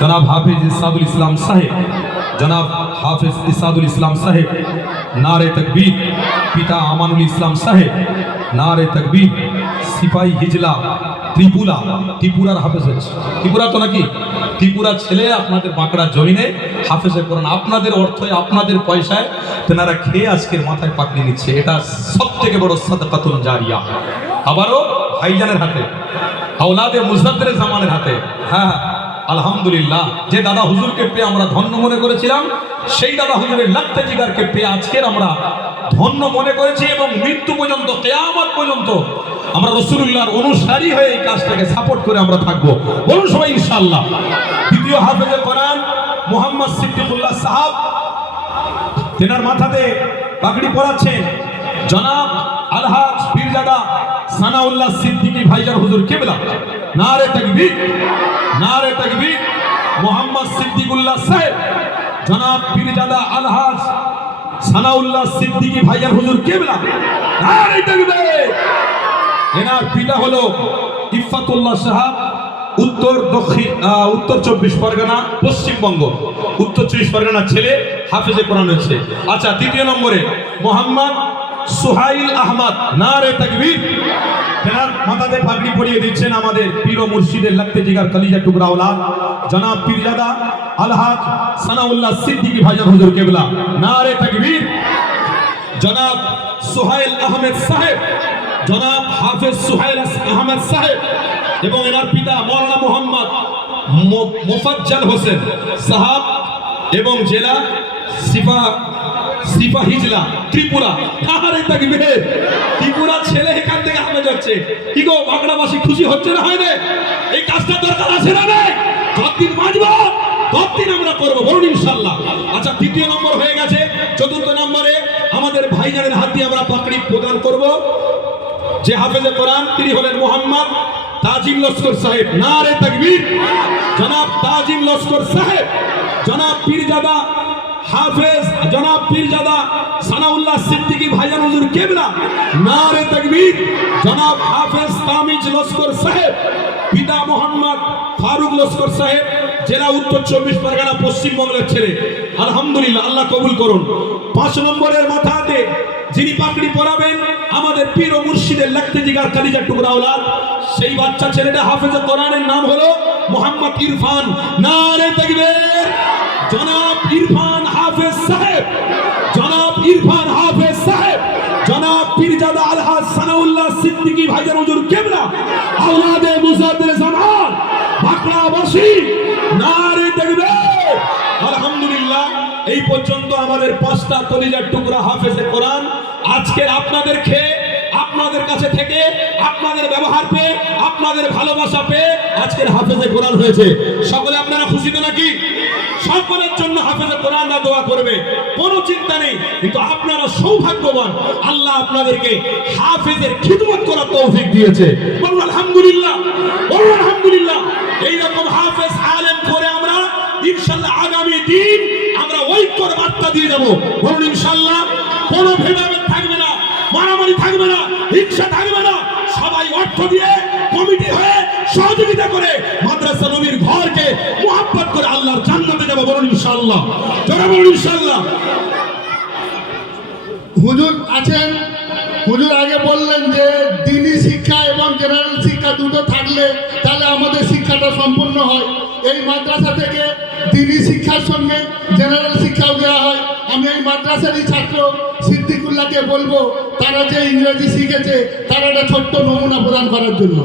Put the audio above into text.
জনাব হাফেজ ইসাদুল ইসলাম সাহেব, জনাব হাফেজ ইসাদুল ইসলাম সাহেব, নারে তকবীর। পিতা আমানুল ইসলাম সাহেব, নারে তকবীর। সিপাহী হিজলা ত্রিপুরার হাফেজ হয়েছে। ত্রিপুরা তো নাকি ত্রিপুরা ছেলে আপনাদের বাঁকড়া জমিনে হাফেজে কোরআন, আপনাদের অর্থে আপনাদের পয়সায় তেনারা খেয়ে আজকের মাথায় পাকড়ি নিচ্ছে। এটা সব থেকে বড় সাদকাতুল জারিয়া। আবারও ভাইজানের হাতে, আওলাদে মুজাদ্দের জামানের হাতে। হ্যাঁ আলহামদুলিল্লাহ, যে দাদা হুজুরকে পেয়ে আমরা ধন্য মনে করেছিলাম, সেই দাদা হুজুরের লাখতে জিগারকে পেয়ে আজকের আমরা ধন্য মনে করেছি এবং মৃত্যু পর্যন্ত, কিয়ামত পর্যন্ত আমরা রাসূলুল্লাহর অনুসারী হয়ে এই কাজটাকে সাপোর্ট করে আমরা থাকবো। বলুন সবাই ইনশাআল্লাহ। দ্বিতীয় হাফেজে কোরআন মোহাম্মদ সিদ্দিকুল্লাহ সাহাব, তেনার মাথাতে পাগড়ি পরাচ্ছেন জনাব আলহাজ পীরজাদা সানাউল্লাহ সিদ্দিকী ভাইজান হুজুর কিবলা। নারে তাকবীর, নারে তাকবীর। মোহাম্মদ সিদ্দিকুল্লাহ সাহেব, জনাব পীরজাদা আলহাজ সানাউল্লাহ সিদ্দিকী ভাইজান হুজুর কিবলা। নারে তাকবীর। এনার পিতা হলো ইফাতুল্লাহ সাহাব, উত্তর 24 পরগনা, পশ্চিমবঙ্গ। উত্তর 24 পরগনার ছেলে, হাফেজে কোরআন হয়েছে। আচ্ছা, তৃতীয় নম্বরে মোহাম্মদ সুহাইল আহমদ। নারে তাকবীর। তেনার মাথাতে পাগড়ি পরিয়ে দিচ্ছেন আমাদের পীর ও মুর্শিদের লাখতে জিগার কলিজা টুকরা ওলাদ জনাব পীরজাদা আলহাজ সানাউল্লাহ সিদ্দিকী ভাইজান হুজুর কিবলা। নারে তাকবীর। জনাব সুহাইল আহমেদ সাহেব, জনাব হাফেজ সুহাইল আহমেদ সাহেব এবং এনার পিতা মাওলানা মোহাম্মদ মোফাজ্জল হোসেন সাহাব এবং জেলা সিপাহী হিজলা ত্রিপুরা। নারে তাকবীর। ত্রিপুরা ছেলে এখান থেকে হাফেজ হচ্ছে। কি গো বাঁকড়াবাসী খুশি হচ্ছে না হয় না? এই কাজটা দরকার আছে না? যতদিন বাঁচবো ততদিন আমরা করবো। বলুন ইনশাআল্লাহ। আচ্ছা, তৃতীয় নম্বর হয়ে গেছে। চতুর্থ নম্বরে আমাদের ভাইজানের হাত দিয়ে আমরা পাগড়ি প্রদান করব। যে হাফেজে কোরআন তিনি হলেন মোহাম্মদ তাজিম লস্কর সাহেব। নারে তাকবীর। জনাব তাজিম লস্কর সাহেব, জনাব পীরজাদা হাফেজ, জনাব পীরজাদা সানাউল্লাহ সিদ্দিকী ভাইজান হুজুর কিবলা। নারে তাকবীর। জনাব হাফেজ তামিজ লস্কর সাহেব, পিতা মোহাম্মদ ফারুক লস্কর সাহেব, জেলা উত্তর 24 পরগনা, পশ্চিমবঙ্গের ছেলে। আলহামদুলিল্লাহ, আল্লাহ কবুল করুন। 5 নম্বরের মাথাতে যিনি পাগড়ি পরাবেন আমাদের পীর ও মুর্শিদের লাখতে জিগার কলিজা টুকরা ওলাদ, সেই বাচ্চা ছেলেটা হাফেজে কোরআনের নাম হলো মোহাম্মদ ইরফান। নারে তাকবীর। জনাব ইরফান হাফেজ সাহেব, জনাব ইরফান হাফেজ সাহেব, জনাব পীরজাদা আলহাজ সানাউল্লাহ সিদ্দিকী ভাইজান হুজুর কিবলা, আওলাদে মুজাদ্দের জামান, বাঁকড়াবাসী। নারে তাকবীর। আলহামদুলিল্লাহ, এই পর্যন্ত আমাদের 5টা কলিজার টুকরা হাফেজে কোরআন আজকের আপনাদের খেয়ে, আপনাদের কাছে থেকে, আপনাদের ব্যবহার পেয়ে, আপনাদের ভালোবাসা পেয়ে আজকের হাফেজে কোরআন হয়েছে। সকলে আপনারা খুশি তো নাকি? সকলের জন্য হাফেজে কোরআনরা দোয়া করবে, কোনো চিন্তা নেই। কিন্তু আপনারা সৌভাগ্যবান, আল্লাহ আপনাদেরকে হাফেজের খিদমত করার তৌফিক দিয়েছে। বলুন আলহামদুলিল্লাহ, বলুন আলহামদুলিল্লাহ। এইরকম হাফেজ আলেম করে আমরা ইনশাআল্লাহ আগামী দিন আমরা ঐক্যর বার্তা দিয়ে যাব। বলুন ইনশাআল্লাহ। কোনো ভেদাভেদ থাকবে না, মারামারি থাকবে না, হিংসা থাকবে না। সবাই অর্থ দিয়ে কমিটি হয়ে সহযোগিতা করে মাদ্রাসা নবীর ঘরকে মুহাব্বত করে আল্লাহর জান্নাতে যাব। বলুন ইনশাআল্লাহ। জোরে বলুন ইনশাআল্লাহ। হুজুর আছেন, হুজুর আগে বললেন যে দ্বীনি শিক্ষা এবং জেনারেল শিক্ষা দুটো থাকলে তাহলে আমাদের শিক্ষাটা সম্পূর্ণ হয়। এই মাদ্রাসা থেকে দ্বীনি শিক্ষার সঙ্গে জেনারেল শিক্ষাও দেওয়া হয়। আমি এই মাদ্রাসারই ছাত্র সিদ্দিকুল্লাহকে বলবো তারা যে ইংরেজি শিখেছে তার একটা ছোট্ট নমুনা প্রদান করার জন্য।